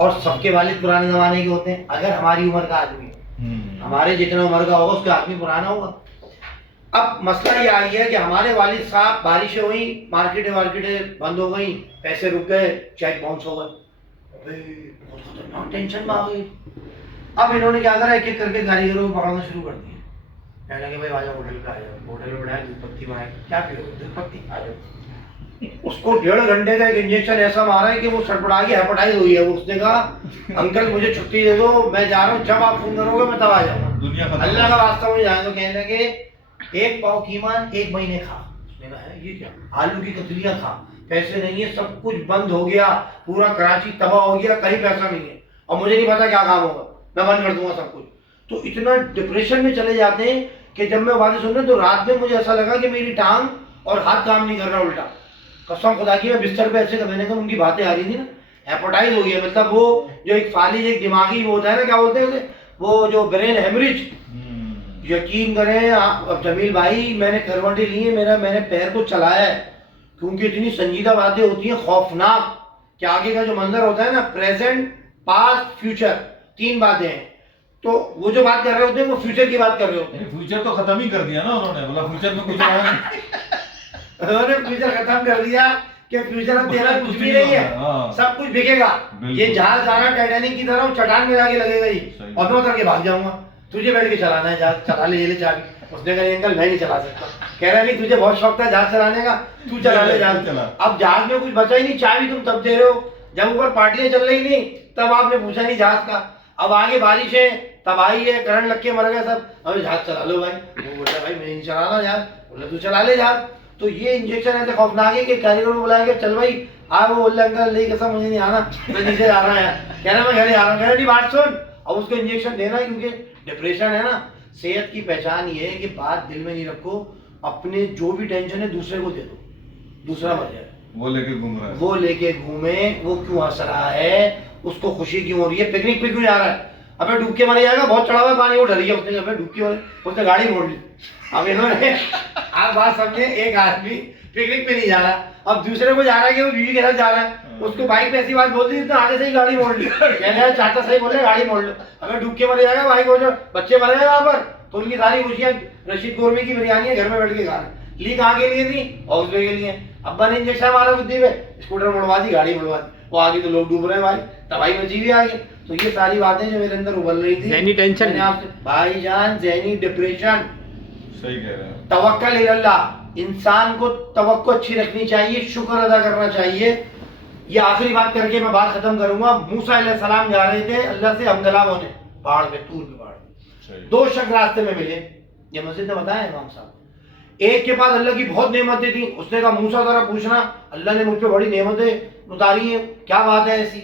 اور سب کے والد پرانے زمانے کے ہوتے ہیں. اگر ہماری عمر کا آدمی ہمارے جتنا عمر کا ہوگا اس کا آدمی پرانا ہوگا. اب مسئلہ یہ آئی ہے کہ ہمارے والد صاحب بارشیں ہوئیں, مارکیٹیں بند ہو گئیں, پیسے رک گئے, چیک باؤنس ہو گئے, بہت خطرناک ٹینشن میں آ گئی. اب انہوں نے کیا کرا, ایک ایک کر کے کاریگروں کو پکڑنا شروع کر دیا. کہنے لگے بھائی آجاؤ ہوٹل پہ, آجاؤ ہوٹل میں بنایا دودھ پتی بنائے, کیا پیو دودھ پتی, آجاؤ. اس کو 1.5 گھنٹے کا ایک انجیکشن ایسا مارا ہے کہ وہ سڑپڑا گیا, ہیپاٹائز ہوئی ہے. اس نے کہا انکل مجھے چھٹی دے دو, میں جا رہا ہوں, جب آپ فون کرو گے میں تب آ جاؤں گا, اللہ کا واسطہ مجھے جانے دو. کہنے لگے 1 پاؤ قیمہ 1 مہینے کھا. اس نے کہا یہ کیا, آلو کی کتلیاں کھا, پیسے نہیں ہے, سب کچھ بند ہو گیا, پورا کراچی تباہ ہو گیا, کہیں پیسہ نہیں ہے, اور مجھے نہیں پتا کیا کام ہوگا, میں بند کر دوں گا سب کچھ. تو اتنا ڈپریشن میں چلے جاتے ہیں کہ جب میں باتیں سن رہا تو رات میں مجھے ایسا لگا کہ میری ٹانگ اور ہاتھ کام نہیں کر رہا الٹا. قسم خدا کی, میں بستر پہ ایسے میں نے کہا ان کی باتیں آ رہی تھی نا, ہیپاٹائز ہو گیا, مطلب وہ جو ایک فالج ایک دماغی وہ ہوتا ہے نا, کیا بولتے ہیں اسے, وہ جو برین ہیمریج. یقین کریں اب جمیل بھائی, میں نے کروٹیں لی ہیں, میں نے پیر کو چلایا ہے, کیونکہ اتنی سنجیدہ باتیں ہوتی ہیں خوفناک کہ آگے کا جو منظر ہوتا ہے نا, پریزنٹ پاسٹ فیوچر, 3 باتیں ہیں. تو وہ جو بات کر رہے ہوتے ہیں وہ فیوچر کی بات کر رہے ہوتے ہیں. فیوچر تو ختم ہی کر دیا نا انہوں نے, بولا فیوچر میں کچھ آیا نہیں. انہوں نے فیوچر ختم کر دیا کہ فیوچر اب تیرا کچھ بھی نہیں ہے, سب کچھ بکے گا. یہ جہاز جا رہا ٹائٹینک کی طرح چٹان میں جا کے لگے گا ہی, اور میں اتر کے بھاگ جاؤں گا, تجھے بیٹھ کے چلانا ہے جہاز, چلا لے, یہ لے چابی. اس نے کہا انکل میں نہیں چلا سکتا. کہہ رہا نہیں تجھے بہت شوق تھا جہاز چلانے کا, تو چلا لے جہاز. اب جہاز میں کچھ بچا ہی نہیں, چابی تم تب دے رہے ہو جب اوپر پارٹیاں چل رہی نہیں, تب آپ نے پوچھا نہیں جہاز کا. اب آگے بارش ہے, تباہی ہے, کرنٹ لگ کے مر گئے سب, اب جہاز چلا لو بھائی. وہ بولتا بھائی میں نہیں چلانا جہاز, بولا تو چلا لے جہاز. تو یہ انجیکشن ایسے خوفناک ہے کہ کاریگر کو بلایا کہ چل بھائی آ, وہ بول رہا انکل اللہ قسم مجھے نہیں آنا, میں نیچے جا رہا ہے. کہہ رہا میں گھر جا رہا ہوں. کہہ رہا نہیں بات سن, اب اس کو انجیکشن دینا ہے کیونکہ ڈپریشن ہے نا. صحت کی پہچان یہ ہے کہ بات دل میں نہیں رکھو, اپنے جو بھی ٹینشن ہے دوسرے کو دے دو, دوسرا مر جائے. وہ لے کے گھوم رہا ہے, وہ لے کے گھومے, وہ کیوں ہنس رہا ہے, اس کو خوشی کیوں ہو رہی ہے, پکنک پہ کیوں جا رہا ہے. ابے ڈوب کے مر جائے گا, بہت چڑھا ہوا ہے پانی, وہ ڈر گیا, اس نے ابے ڈوب کے اس نے گاڑی موڑ لی. اب انہوں نے آپ بات سمجھے, ایک آدمی پکنک پہ نہیں جا رہا, اب دوسرے کو جا رہا ہے کہ وہ بیوی کے ساتھ جا رہا ہے, اس کو بائک پہ ایسی بات بول دی, اس نے آگے سے ہی گاڑی موڑ لی. کہنے لگا چاچا صحیح بول رہے, گاڑی موڑ لو. اگر ڈوب کے مر جائے گا بھائی کو, جو بچے مر گئے وہاں پر, تو ان کی ساری خوشیاں رشید گورمی کی بریانی ہے, گھر میں بیٹھ کے کھا رہے ہیں. لی کہاں کے لیے تھی, ہاؤس وے کے لیے. ابا نے انجیکشن مارا بدھی پہ, اسکوٹر مڑوا دی, گاڑی مڑوا دی, وہ آگے تو لوگ ڈوب رہے ہیں بھائی, تباہی مچی ہوئی آگے. تو یہ ساری باتیں جو میرے اندر ابل رہی تھی, ذہنی ٹینشن بھائی جان, ذہنی ڈپریشن. صحیح کہہ رہے ہیں. توکل اللہ, انسان کو توقع اچھی رکھنی چاہیے, شکر ادا کرنا چاہیے. یہ آخری بات کر کے میں بات ختم کروں گا. موسیٰ علیہ السلام جا رہے تھے اللہ سے ہمدلہ ہونے, پہاڑ پہ, طور کے پہاڑ پہ. 2 شخص راستے میں ملے, یہ مسجد نے بتایا امام صاحب. ایک کے پاس اللہ کی بہت نعمتیں تھیں, اس نے کہا موسیٰ ذرا پوچھنا, اللہ نے مجھ پہ بڑی نعمتیں اتاری ہیں, کیا بات ہے ایسی.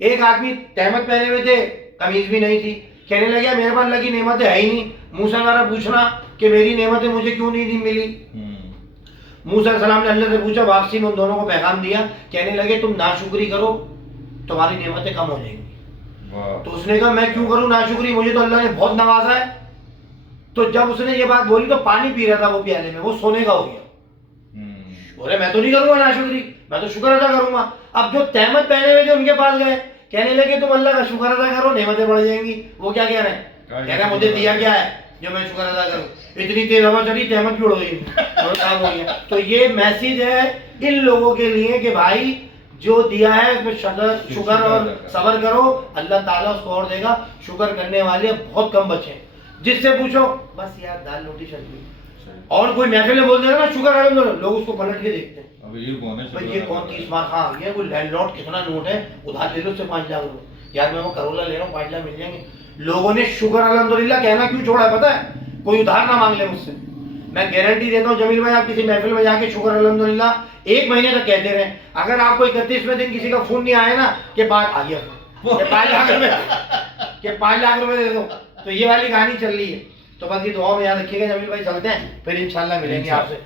ایک آدمی تہمت پہنے ہوئے تھے, قمیض بھی نہیں تھی, کہنے لگا میرے پاس اللہ کی نعمتیں ہے ہی نہیں, موسیٰ ذرا پوچھنا کہ میری نعمتیں مجھے کیوں نہیں ملی. موسیٰ علیہ السلام نے اللہ سے پوچھا, واپسی میں ان دونوں کو پیغام دیا, کہنے لگے تم ناشکری کرو تمہاری نعمتیں کم ہو جائیں گی. تو اس نے کہا میں کیوں کروں ناشکری, مجھے تو اللہ نے بہت نوازا ہے. تو جب اس نے یہ بات بولی تو پانی پی رہا تھا وہ پیالے میں, وہ سونے کا ہو گیا. بولے میں تو نہیں کروں گا ناشکری, میں تو شکر ادا کروں گا. اب جو تہمت پہنے ہوئے تھے ان کے پاس گئے, کہنے لگے تم اللہ کا شکر ادا کرو نعمتیں بڑھ جائیں گی. وہ کیا کہہ رہے ہیں, کہہ رہے ہیں مجھے دیا کیا ہے جو میں شکر ادا کروں, اتنی تیز ہوا چلی تہمت بھی اڑ گئی. تو یہ میسج ہے ان لوگوں کے لیے کہ بھائی جو دیا ہے اس میں شکر اور صبر کرو, اللہ تعالیٰ اس کو اور دے گا. شکر کرنے والے بہت کم بچے, جس سے پوچھو بس یار دال روٹی سبزی, اور کوئی محفل میں بول دے گا نا شکر الحمدللہ, لوگ اس کو پلٹ کے دیکھتے ہیں, یہ کون 30 مار کہاں آ گیا, کوئی لینڈ لارڈ کتنا نوٹ ہے, ادھار لے لو اس سے 5 لاکھ روپے, یار میں وہ کروڑا لے رہا ہوں 5 لاکھ مل جائیں گے. لوگوں نے شکر الحمدللہ کہنا کیوں چھوڑا ہے پتہ ہے, کوئی ادھار نہ مانگ لے مجھ سے. میں گارنٹی دیتا ہوں جمیل بھائی, آپ کسی محفل میں جا کے شکر الحمدللہ 1 مہینے تک کہتے رہیں, اگر آپ کو 31ویں دن کسی کا فون نہیں آیا نا کہ آ گیا 5 لاکھ روپے, کہ 5 لاکھ روپے دے دو, تو یہ والی کہانی چل رہی ہے. تو بس یہ دعا میں یاد رکھیے گا جمیل بھائی, چلتے ہیں پھر انشاءاللہ ملیں گے آپ سے.